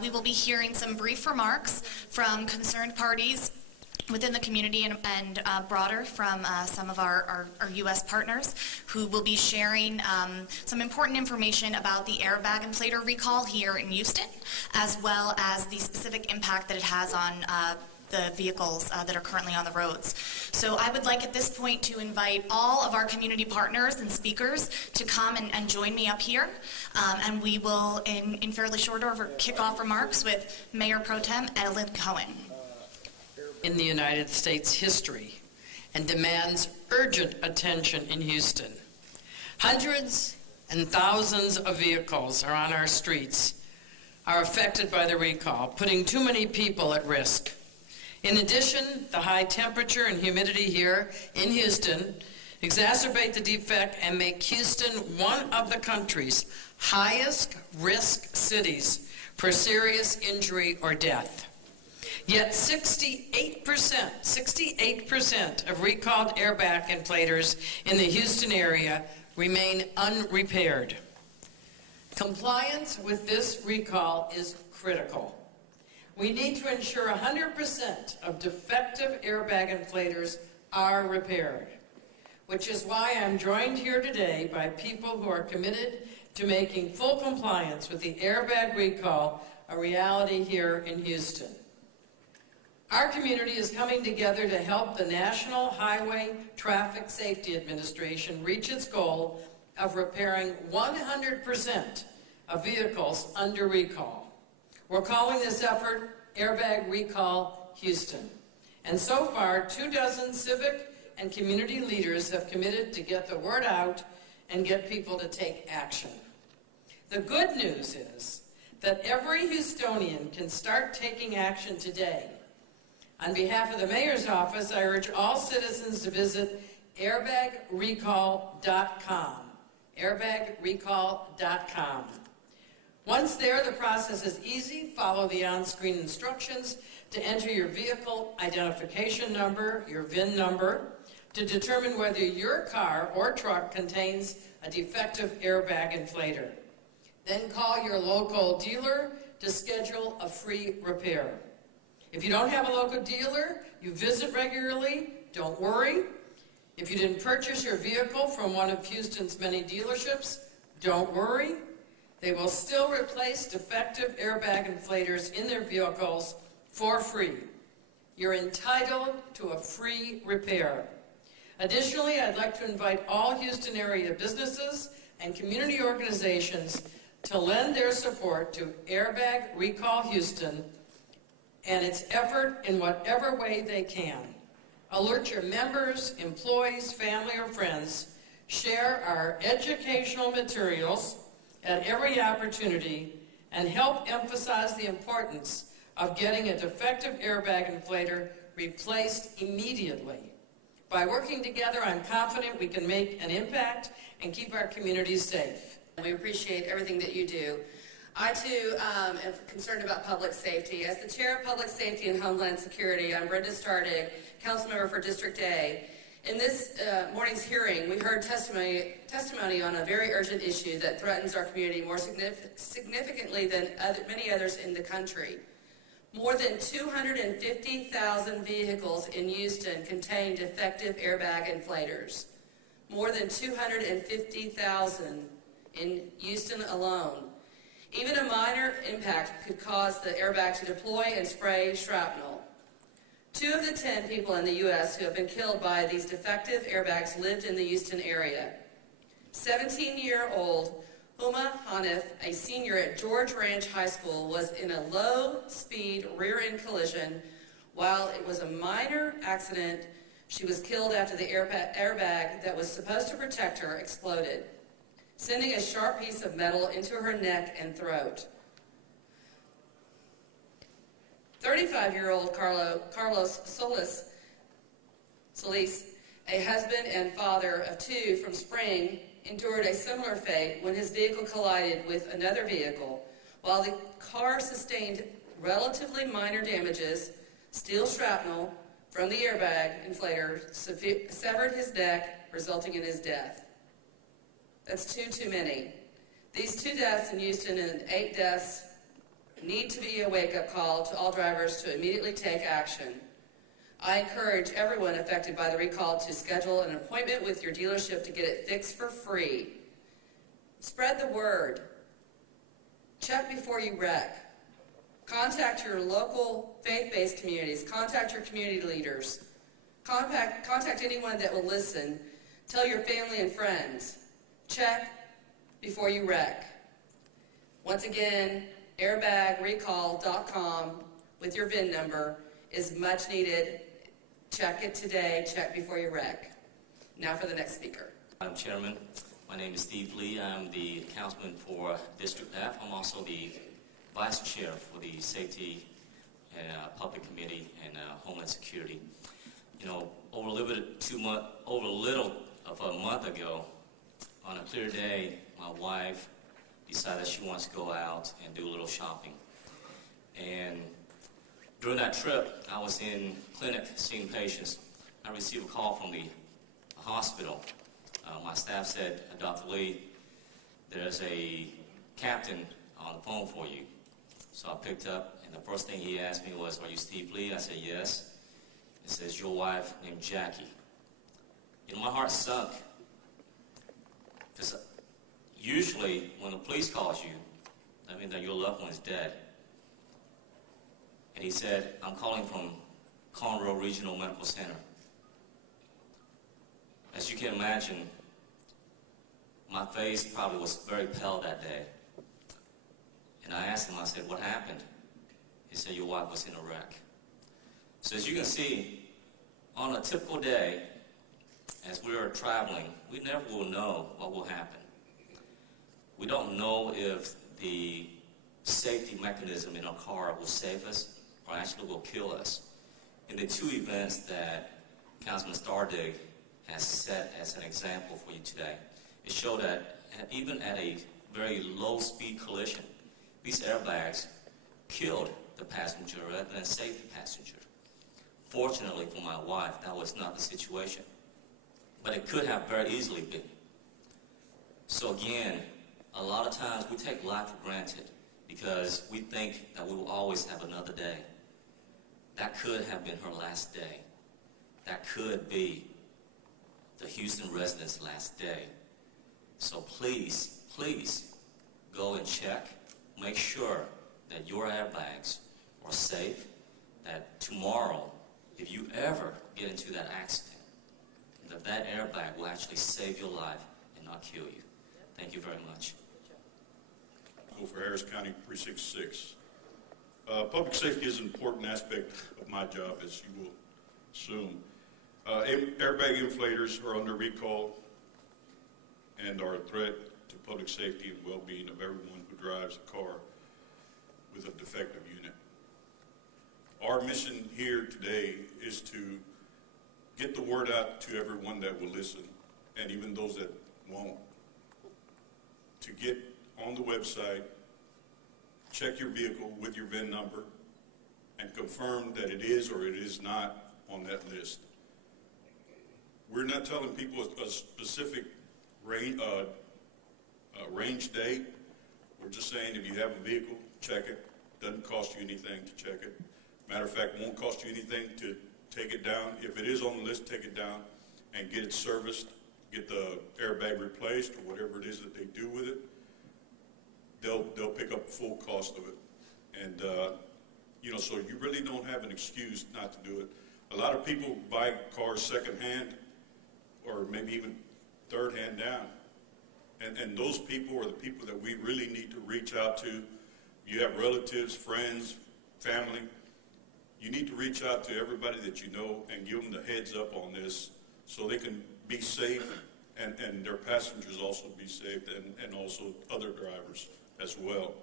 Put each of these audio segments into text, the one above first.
We will be hearing some brief remarks from concerned parties within the community and broader from some of our U.S. partners who will be sharing some important information about the airbag inflator recall here in Houston, as well as the specific impact that it has on the vehicles that are currently on the roads. So I would like at this point to invite all of our community partners and speakers to come and join me up here. And we will, in fairly short order, kick off remarks with Mayor Pro Tem Ellen Cohen. In the United States history and demands urgent attention in Houston. Hundreds and thousands of vehicles are on our streets, are affected by the recall, putting too many people at risk. In addition, the high temperature and humidity here in Houston exacerbate the defect and make Houston one of the country's highest risk cities for serious injury or death. Yet 68% of recalled airbag inflators in the Houston area remain unrepaired. Compliance with this recall is critical. We need to ensure 100% of defective airbag inflators are repaired, which is why I'm joined here today by people who are committed to making full compliance with the airbag recall a reality here in Houston. Our community is coming together to help the National Highway Traffic Safety Administration reach its goal of repairing 100% of vehicles under recall. We're calling this effort Airbag Recall Houston. And so far, 24 civic and community leaders have committed to get the word out and get people to take action. The good news is that every Houstonian can start taking action today. On behalf of the Mayor's Office, I urge all citizens to visit airbagrecall.com. airbagrecall.com. Once there, the process is easy. Follow the on-screen instructions to enter your vehicle identification number, your VIN number, to determine whether your car or truck contains a defective airbag inflator. Then call your local dealer to schedule a free repair. If you don't have a local dealer you visit regularly, don't worry. If you didn't purchase your vehicle from one of Houston's many dealerships, don't worry. They will still replace defective airbag inflators in their vehicles for free. You're entitled to a free repair. Additionally, I'd like to invite all Houston area businesses and community organizations to lend their support to Airbag Recall Houston and its effort in whatever way they can. Alert your members, employees, family, or friends. Share our educational materials at every opportunity and help emphasize the importance of getting a defective airbag inflator replaced immediately. By working together, I'm confident we can make an impact and keep our communities safe. We appreciate everything that you do. I, too, am concerned about public safety. As the Chair of Public Safety and Homeland Security, I'm Brenda Stardig, Council Member for District A. In this morning's hearing, we heard testimony on a very urgent issue that threatens our community more significantly than many others in the country. More than 250,000 vehicles in Houston contain defective airbag inflators. More than 250,000 in Houston alone. Even a minor impact could cause the airbag to deploy and spray shrapnel. 2 of the 10 people in the U.S. who have been killed by these defective airbags lived in the Houston area. 17-year-old Huma Hanif, a senior at George Ranch High School, was in a low-speed rear-end collision. While it was a minor accident, she was killed after the airbag that was supposed to protect her exploded, sending a sharp piece of metal into her neck and throat. 35-year-old Carlos Solis, a husband and father of 2 from Spring, endured a similar fate when his vehicle collided with another vehicle. While the car sustained relatively minor damages, steel shrapnel from the airbag inflator severed his neck, resulting in his death. That's 2 too many. These 2 deaths in Houston and 8 deaths need to be a wake-up call to all drivers to immediately take action. I encourage everyone affected by the recall to schedule an appointment with your dealership to get it fixed for free. Spread the word. Check before you wreck. Contact your local faith-based communities. Contact your community leaders. Contact anyone that will listen. Tell your family and friends. Check before you wreck. Once again, airbagrecall.com with your VIN number is much needed. Check it today. Check before you wreck. Now for the next speaker. Madam Chairman, my name is Steve Lee. I'm the councilman for District F. I'm also the vice chair for the Safety and Public Committee and Homeland Security. You know, over a little of a month ago, on a clear day, my wife decided she wants to go out and do a little shopping. And during that trip, I was in clinic seeing patients. I received a call from the hospital. My staff said, Dr. Lee, there's a captain on the phone for you. So I picked up, and the first thing he asked me was, are you Steve Lee? I said, yes. He says, your wife named Jackie. You know, my heart sunk. Because usually, when the police calls you, that means that your loved one is dead. And he said, I'm calling from Conroe Regional Medical Center. As you can imagine, my face probably was very pale that day. And I asked him, I said, what happened? He said, your wife was in a wreck. So as you can see, on a typical day, as we are traveling, we never will know what will happen. We don't know if the safety mechanism in our car will save us or actually will kill us. In the two events that Councilman Stardig has set as an example for you today, it showed that even at a very low speed collision, these airbags killed the passenger rather than saved the passenger. Fortunately for my wife, that was not the situation. But it could have very easily been. So again, a lot of times we take life for granted because we think that we will always have another day. That could have been her last day. That could be the Houston residents' last day. So please, please go and check. Make sure that your airbags are safe, that tomorrow, if you ever get into that accident, that airbag will actually save your life and not kill you. Thank you very much. Go for Harris County Precinct 6. Public safety is an important aspect of my job, as you will assume. Airbag inflators are under recall and are a threat to public safety and well-being of everyone who drives a car with a defective unit. Our mission here today is to get the word out to everyone that will listen, and even those that won't, to get on the website, check your vehicle with your VIN number, and confirm that it is or it is not on that list. We're not telling people a specific range date. We're just saying if you have a vehicle, check it. Doesn't cost you anything to check it. Matter of fact, won't cost you anything to take it down. If it is on the list, take it down and get it serviced, get the airbag replaced or whatever it is that they do with it. They'll pick up the full cost of it. And, you know, so you really don't have an excuse not to do it. A lot of people buy cars secondhand or maybe even third hand down. And those people are the people that we really need to reach out to. You have relatives, friends, family. You need to reach out to everybody that you know and give them the heads up on this so they can be safe and their passengers also be safe and also other drivers as well.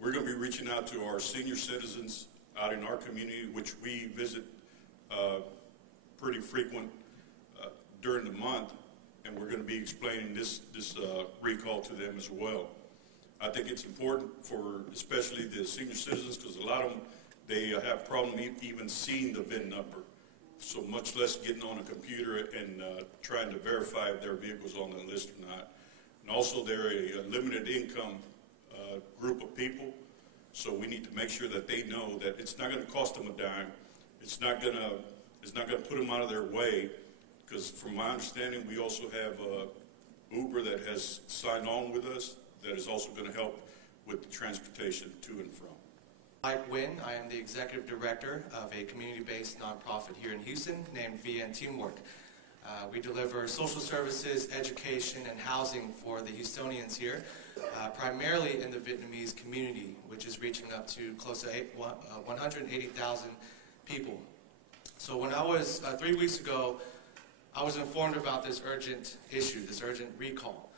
We're going to be reaching out to our senior citizens out in our community, which we visit pretty frequent during the month, and we're going to be explaining this recall to them as well. I think it's important for especially the senior citizens because a lot of them, they have problem even seeing the VIN number, so much less getting on a computer and trying to verify if their vehicle's on the list or not. And also they're a limited income group of people, So we need to make sure that they know that it's not going to cost them a dime. It's not going to put them out of their way, because from my understanding, we also have Uber that has signed on with us that is also going to help with the transportation to and from. Mike Wynn, I am the executive director of a community-based nonprofit here in Houston named VN Teamwork. We deliver social services, education, and housing for the Houstonians here, primarily in the Vietnamese community, which is reaching up to close to 180,000 people. So when I was, 3 weeks ago, I was informed about this urgent issue, this urgent recall.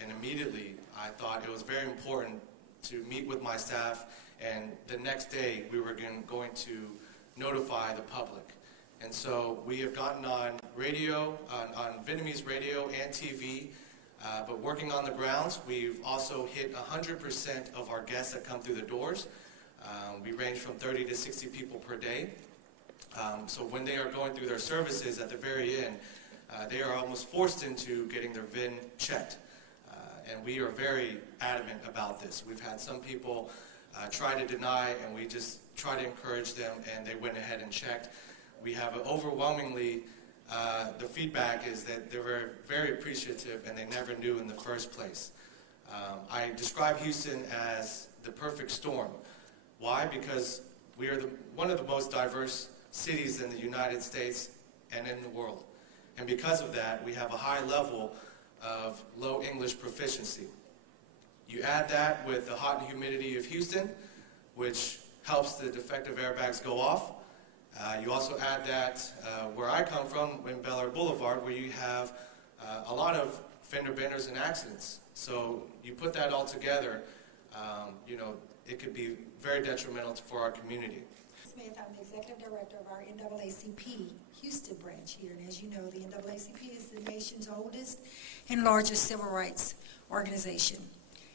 And immediately I thought it was very important to meet with my staff, and the next day we were going to notify the public. And so we have gotten on radio, on Vietnamese radio and TV, but working on the grounds, we've also hit 100% of our guests that come through the doors. We range from 30 to 60 people per day. So when they are going through their services at the very end, they are almost forced into getting their VIN checked. And we are very adamant about this. We've had some people try to deny, and we just try to encourage them, and they went ahead and checked. We have overwhelmingly, the feedback is that they were very appreciative, and they never knew in the first place. I describe Houston as the perfect storm. Why? Because we are one of the most diverse cities in the United States and in the world. And because of that, we have a high level of low English proficiency. You add that with the hot and humidity of Houston, which helps the defective airbags go off. You also add that where I come from, in Bel Air Boulevard, where you have a lot of fender benders and accidents. So you put that all together, you know, it could be very detrimental for our community. Smith, I'm the executive director of our NAACP Houston branch here. And as you know, the NAACP is the nation's oldest and largest civil rights organization.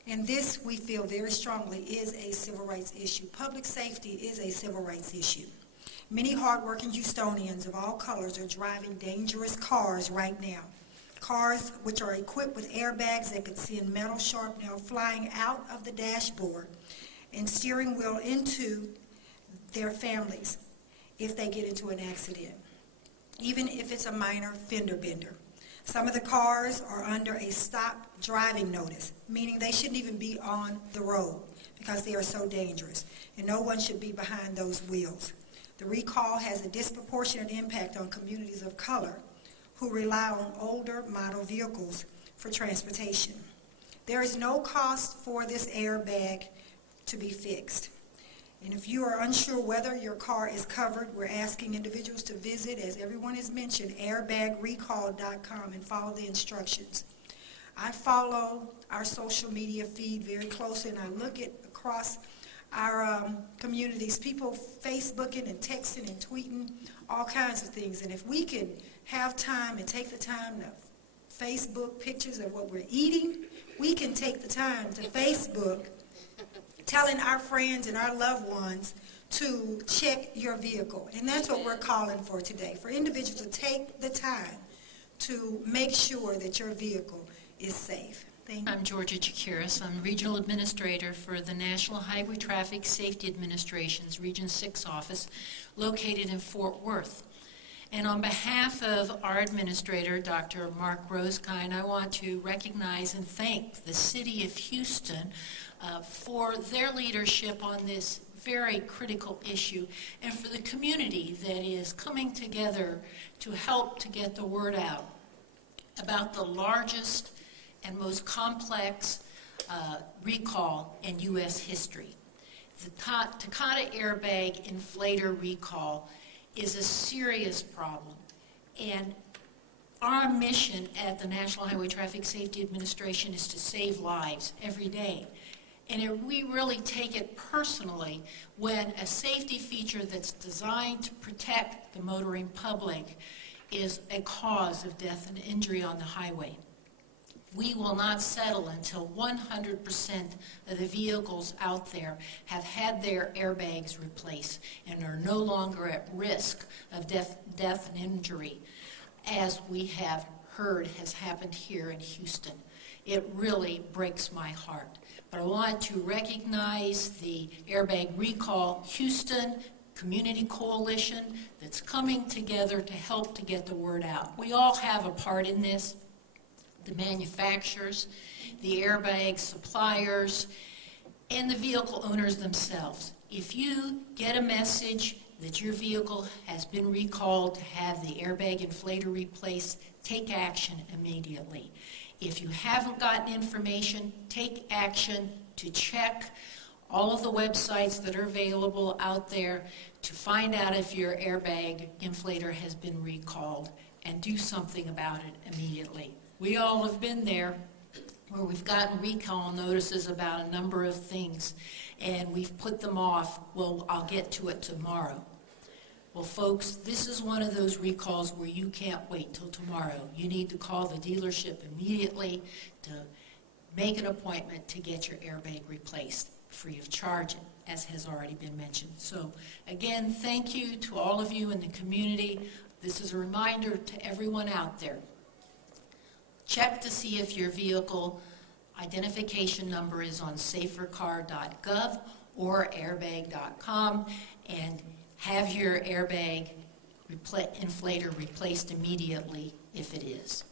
And this, we feel very strongly, is a civil rights issue. Public safety is a civil rights issue. Many hardworking Houstonians of all colors are driving dangerous cars right now. Cars which are equipped with airbags that could send metal sharp nail flying out of the dashboard and steering wheel into their families if they get into an accident, even if it's a minor fender bender. Some of the cars are under a stop driving notice, meaning they shouldn't even be on the road because they are so dangerous, and no one should be behind those wheels. The recall has a disproportionate impact on communities of color who rely on older model vehicles for transportation. There is no cost for this airbag to be fixed. And if you are unsure whether your car is covered, we're asking individuals to visit, as everyone has mentioned, airbagrecall.com and follow the instructions. I follow our social media feed very closely, and I look at across our communities, people Facebooking and texting and tweeting all kinds of things. And if we can have time and take the time to Facebook pictures of what we're eating, we can take the time to Facebook telling our friends and our loved ones to check your vehicle. And that's what we're calling for today, for individuals to take the time to make sure that your vehicle is safe. Thank you. I'm Georgia Chakiris. I'm Regional Administrator for the National Highway Traffic Safety Administration's Region 6 office located in Fort Worth. And on behalf of our administrator, Dr. Mark Rosekind, I want to recognize and thank the City of Houston for their leadership on this very critical issue, and for the community that is coming together to help to get the word out about the largest and most complex recall in U.S. history. The Takata airbag inflator recall is a serious problem, and our mission at the National Highway Traffic Safety Administration is to save lives every day. And we really take it personally when a safety feature that's designed to protect the motoring public is a cause of death and injury on the highway. We will not settle until 100% of the vehicles out there have had their airbags replaced and are no longer at risk of death and injury, as we have heard has happened here in Houston. It really breaks my heart. but I want to recognize the Airbag Recall Houston Community Coalition that's coming together to help to get the word out. We all have a part in this. The manufacturers, the airbag suppliers, and the vehicle owners themselves. If you get a message that your vehicle has been recalled to have the airbag inflator replaced, take action immediately. If you haven't gotten information, take action to check all of the websites that are available out there to find out if your airbag inflator has been recalled and do something about it immediately. We all have been there where we've gotten recall notices about a number of things and we've put them off. Well, I'll get to it tomorrow. Well, folks, this is one of those recalls where you can't wait till tomorrow. You need to call the dealership immediately to make an appointment to get your airbag replaced free of charge, as has already been mentioned. So, again, thank you to all of you in the community. This is a reminder to everyone out there. Check to see if your vehicle identification number is on safercar.gov or airbag.com, and have your airbag inflator replaced immediately if it is.